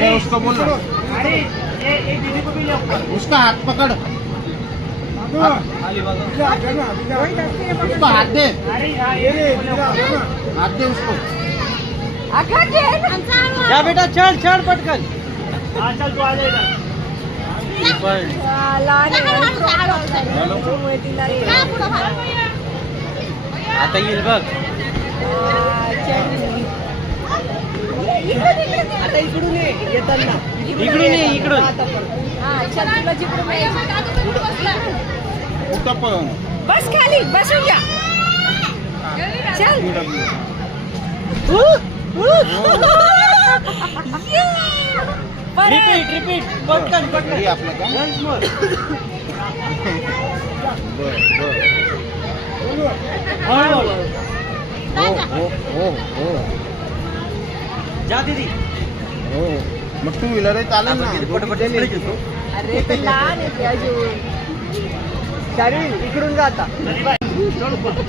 अरे उसको बोल रहा अरे ये दीदी को भी ले ऊपर। उसका हाथ पकड़ उसको हाथ दे अरे हाँ ये दीदी को ले ऊपर। हाथ दे उसको जा बेटा चढ़ चढ़ पटकन हाँ चल तू आ जाएगा। आता येईल बघ आता इकडून ये येताना इकडून ये इकडून कुठं पण बस खाली बसून घ्या चल रिपीट रिपीट पटकन पटकन घरी आपलं का वन्स मोर बर बर हो हो हो जा दीदी हो मग टू व्हीलर आहे चालेल ना पटपट घेतो अरे ते लहान आहे ते अजून शारीर इकडून जा आता